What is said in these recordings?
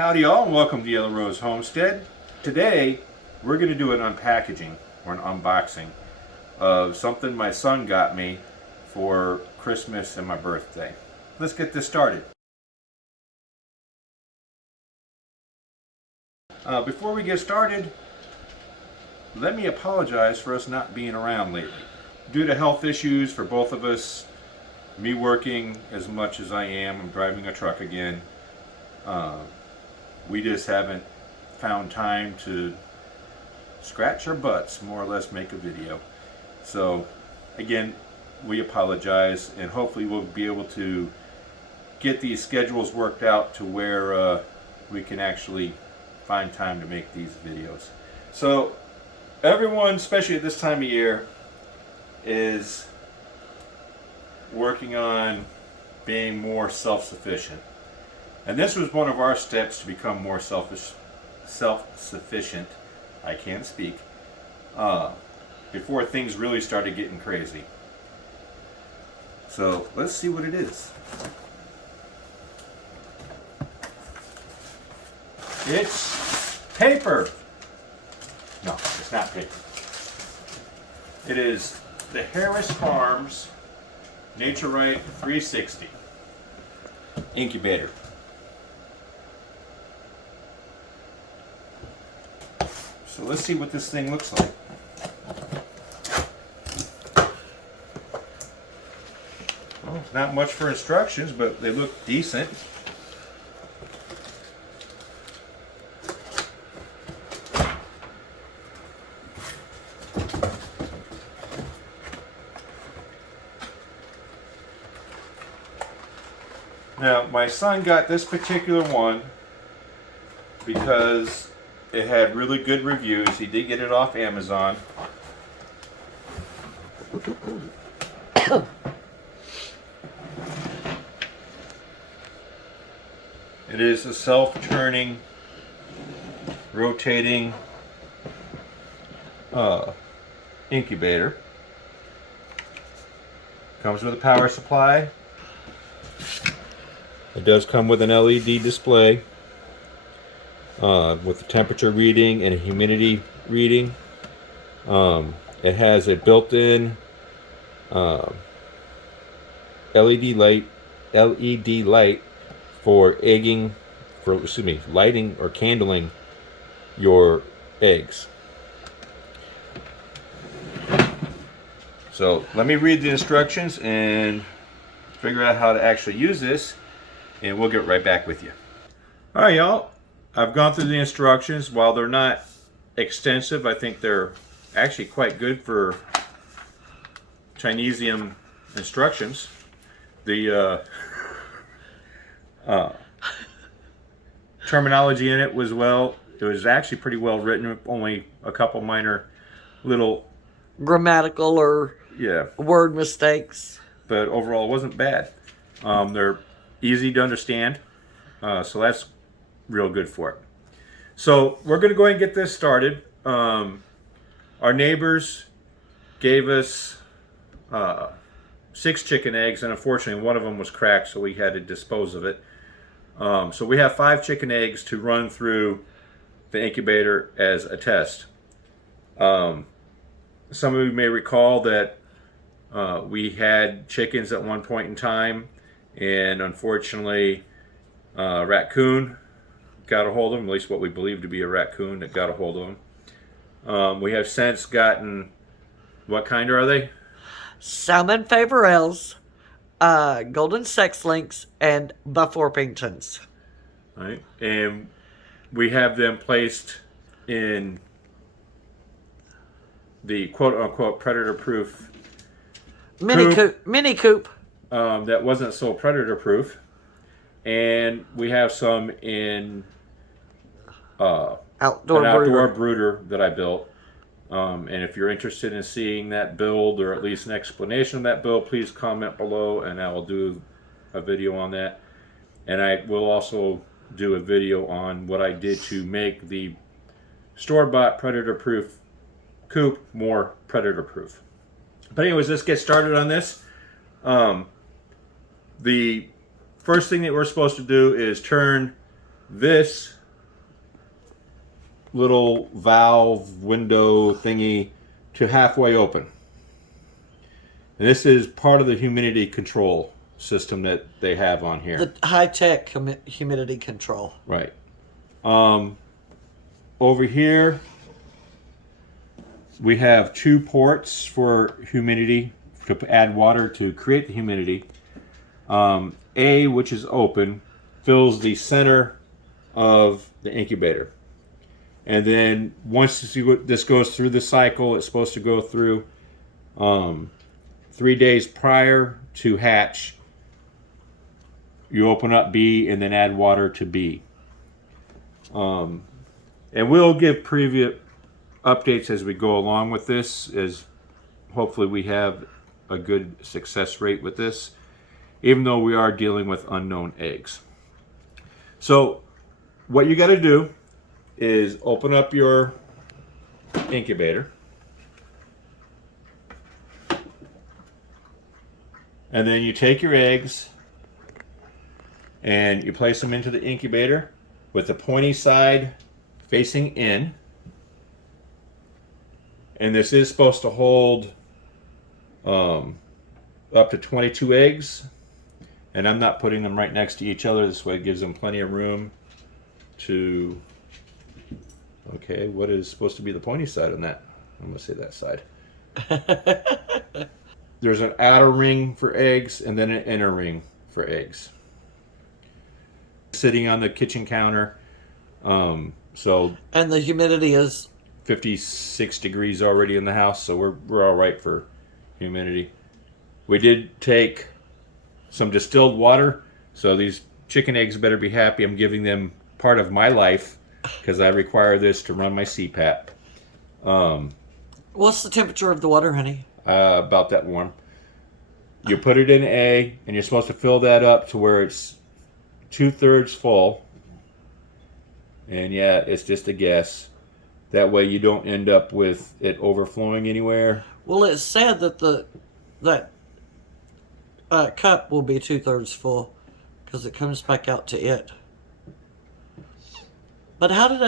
Howdy y'all, and welcome to Yellow Rose Homestead. Today we're going to do an unpackaging or an unboxing of something my son got me for Christmas and my birthday. Let's get this started. Before we get started, let me apologize for us not being around lately. Due to health issues for both of us, me working as much as I am, I'm driving a truck again. We just haven't found time to scratch our butts, more or less, make a video. So again, we apologize, and hopefully we'll be able to get these schedules worked out to where we can actually find time to make these videos. So everyone, especially at this time of year, is working on being more self-sufficient. And this was one of our steps to become more self-sufficient. I can't speak. Before things really started getting crazy. So let's see what it is. It's paper. No, it's not paper. It is the Harris Farms Nature Right 360 Incubator. So let's see what this thing looks like. Well, not much for instructions, but they look decent. Now, my son got this particular one because it had really good reviews. He did get it off Amazon. It is a self-turning, rotating incubator. Comes with a power supply. It does come with an LED display with the temperature reading and a humidity reading. It has a built-in LED light for lighting or candling your eggs. So let me read the instructions and figure out how to actually use this, and we'll get right back with you. All right, y'all. I've gone through the instructions. While they're not extensive, I think they're actually quite good for Chinesium instructions. The terminology in it was actually pretty well written, only a couple minor little grammatical or word mistakes. But overall, it wasn't bad. They're easy to understand, so that's real good for it. So we're going to go ahead and get this started. Our neighbors gave us 6 chicken eggs, and unfortunately one of them was cracked, so we had to dispose of it. So we have 5 chicken eggs to run through the incubator as a test. Some of you may recall that we had chickens at one point in time, and unfortunately a raccoon got a hold of them, at least what we believe to be a raccoon that got a hold of them. We have since gotten, what kind are they? Salmon Favorels, Golden Sex Links, and Buff Orpingtons. All right, and we have them placed in the quote-unquote predator-proof mini coop that wasn't so predator-proof, and we have some in an outdoor brooder that I built. And if you're interested in seeing that build, or at least an explanation of that build, please comment below and I will do a video on that. And I will also do a video on what I did to make the store-bought predator-proof coop more predator-proof. But anyways, let's get started on this. The first thing that we're supposed to do is turn this little valve window thingy to halfway open. And this is part of the humidity control system that they have on here. The high-tech humidity control. Right. Over here, we have 2 ports for humidity, to add water to create the humidity. A, which is open, fills the center of the incubator. And then once this goes through the cycle, it's supposed to go through 3 days prior to hatch. You open up B and then add water to B. And we'll give previous updates as we go along with this, as hopefully we have a good success rate with this, even though we are dealing with unknown eggs. So what you got to do is open up your incubator, and then you take your eggs and you place them into the incubator with the pointy side facing in. And this is supposed to hold up to 22 eggs. And I'm not putting them right next to each other. This way it gives them plenty of room to... Okay, what is supposed to be the pointy side on that? I'm going to say that side. There's an outer ring for eggs and then an inner ring for eggs. Sitting on the kitchen counter. And the humidity is 56 degrees already in the house, so we're all right for humidity. We did take some distilled water, so these chicken eggs better be happy. I'm giving them part of my life because I require this to run my CPAP. What's the temperature of the water, honey? About that warm. You put it in A, and you're supposed to fill that up to where it's 2/3 full. And yeah, it's just a guess. That way you don't end up with it overflowing anywhere. Well, it's said that that cup will be 2/3 full because it comes back out to it. But how did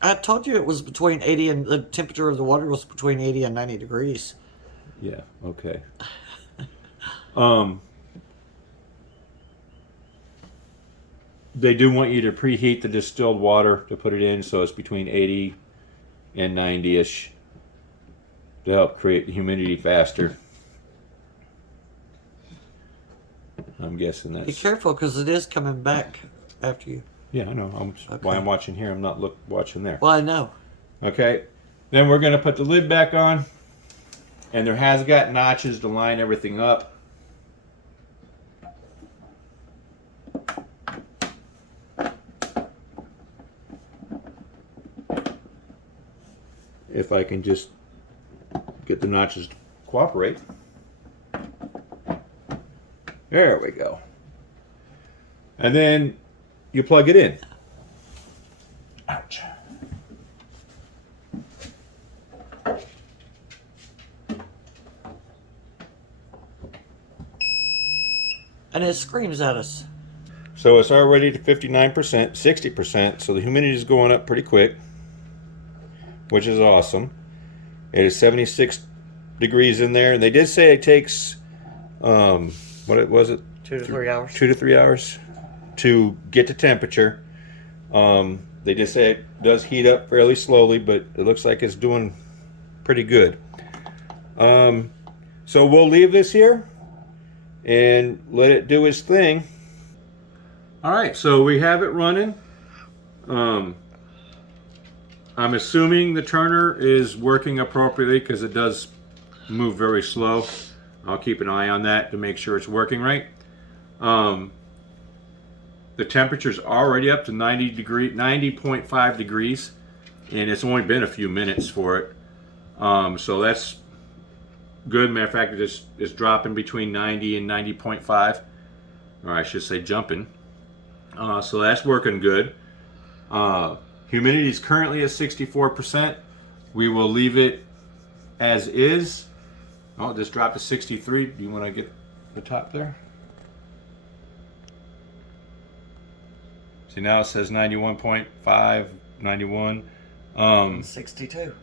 I told you it was between 80 and the temperature of the water was between 80 and 90 degrees. Yeah, okay. They do want you to preheat the distilled water to put it in, so it's between 80 and 90-ish to help create the humidity faster. I'm guessing that's... Be careful because it is coming back after you. Yeah, I know. Why I'm watching here, I'm not watching there. Well, I know. Okay, then we're going to put the lid back on, and there has got notches to line everything up. If I can just get the notches to cooperate. There we go. And then you plug it in. Ouch. And it screams at us. So it's already to 59%, 60%, so the humidity is going up pretty quick, which is awesome. It is 76 degrees in there, and they did say it takes, what was it? 2 to 3 hours. 2 to 3 hours to get to temperature. They did say it does heat up fairly slowly, but it looks like it's doing pretty good. So we'll leave this here and let it do its thing. All right, so we have it running. I'm assuming the turner is working appropriately because it does move very slow. I'll keep an eye on that to make sure it's working right. The temperature's already up to 90.5 degrees, and it's only been a few minutes for it. So that's good. Matter of fact, it's dropping between 90 and 90.5, or I should say jumping. So that's working good. Humidity is currently at 64%. We will leave it as is. Oh, it just dropped to 63. Do you want to get the top there? See, now it says 91.5, 91. 62.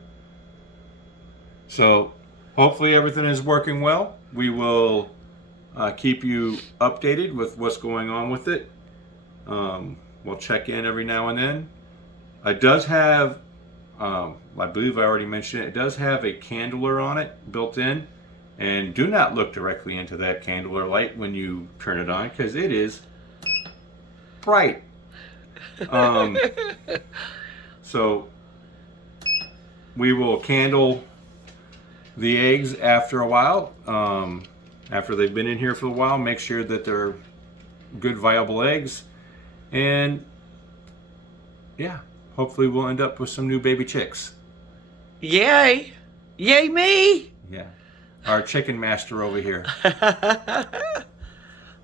So hopefully everything is working well. We will keep you updated with what's going on with it. We'll check in every now and then. It does have, I believe I already mentioned it, it does have a candler on it built in. And do not look directly into that candler light when you turn it on, because it is bright. So we will candle the eggs after a while. After they've been in here for a while, make sure that they're good, viable eggs. And yeah, hopefully we'll end up with some new baby chicks. Yay! Yay me! Yeah. Our chicken master over here.